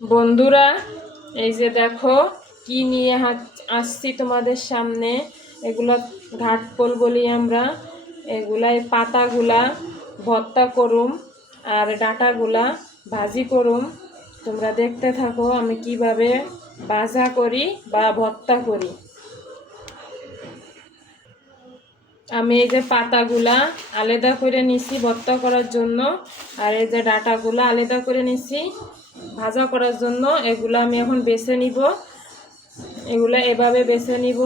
বন্ধুরা, এই যে দেখো কি নিয়ে আসছি তোমাদের সামনে। এগুলো ঘাটকোল বলি আমরা। এগুলাই পাতাগুলা ভর্তা করুম আর ডাঁটাগুলা ভাজি করুম। তোমরা দেখতে থাকো আমি কিভাবে ভাজা করি বা ভর্তা করি। আমি এই যে পাতাগুলা আলাদা করে নিছি ভর্তা করার জন্য, আর এই যে ডাঁটাগুলা আলাদা করে নিছি ভাজা করার জন্য। এগুলো আমি এখন বেছে নিব। এগুলো এভাবে বেছে নিব,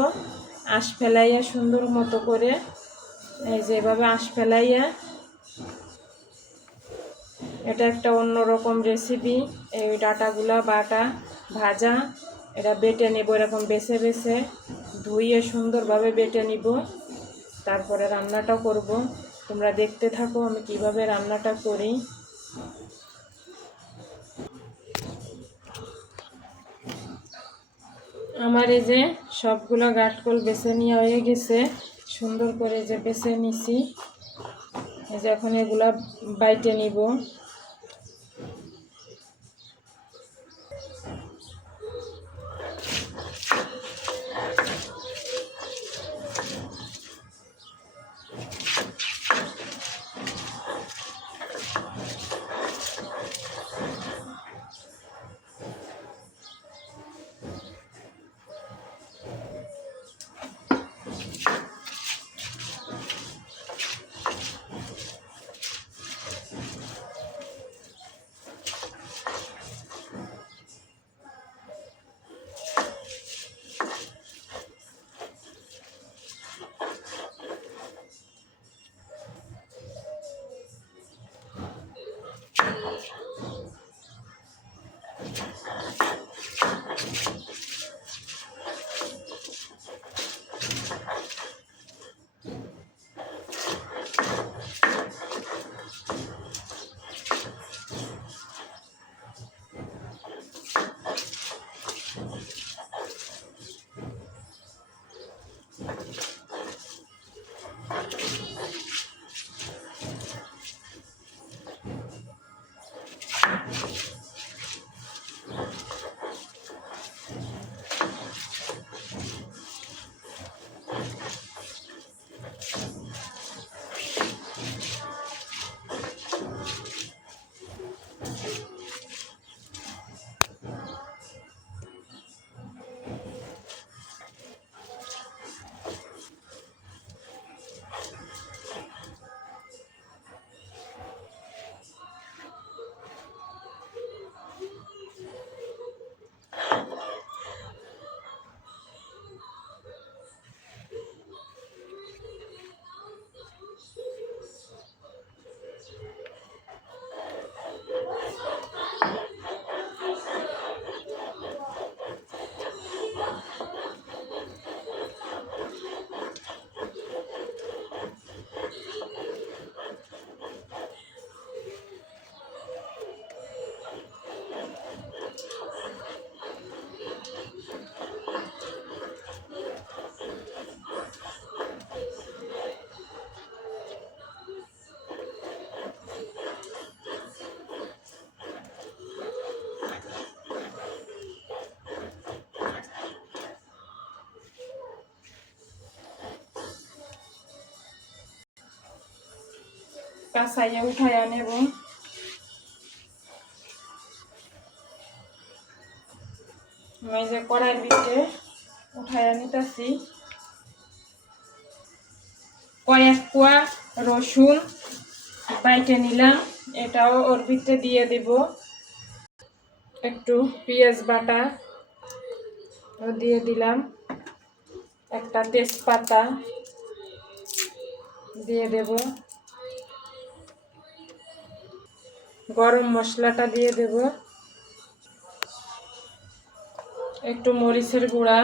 আঁশ ফেলাইয়া সুন্দর মতো করে। এই যে এভাবে আঁশ ফেলাইয়া, এটা একটা অন্যরকম রেসিপি। এই ডাঁটাগুলা বাটা ভাজা এটা বেটে নেব, এরকম বেছে বেছে ধুইয়ে সুন্দরভাবে বেটে নিব। তারপরে রান্নাটা করব। তোমরা দেখতে থাকো আমি কিভাবে রান্নাটা করি। আমার এই যে সবগুলো ঘাটকোল বেছে নেওয়া হয়ে গেছে, সুন্দর করে যে বেছে নিছি। এই যে এখন এগুলা বাইটে নিব। কাঁচাইয়া উঠাইয়া নেব। আমি যে কড়াইয়ের ভিতরে উঠাইয়া নিতেছি। কয়েক কোয়া রসুন বাইটে নিলাম, এটাও ওর ভিতরে দিয়ে দেব। একটু পেঁয়াজ বাটা দিয়ে দিলাম, একটা তেজপাতা দিয়ে দেব, গরম মশলাটা দিয়ে দেব, একটু মরিচের গুঁড়া,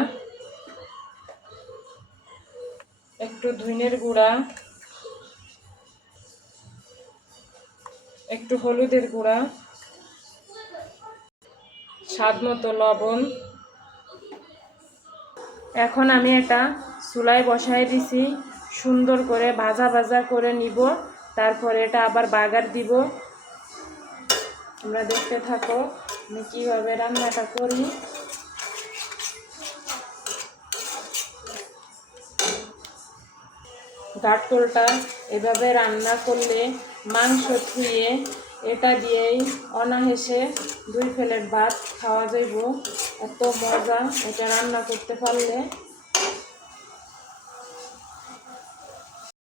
একটু ধনিয়ার গুঁড়া, একটু হলুদের গুঁড়া, স্বাদ মতো লবণ। এখন আমি এটা চুলায় বসাই দিছি, সুন্দর করে ভাজা ভাজা করে নিব। তারপরে এটা আবার বাগার দিব। তোমরা দেখতে থাকো। আমি কীভাবে রান্নাটা করি। ঘাটকোলটা এভাবে রান্না করলে মাংস ধুয়ে এটা দিয়েই অনায়াসে 2 প্লেট ভাত খাওয়া যাইব। এত মজা এটা রান্না করতে পারলে।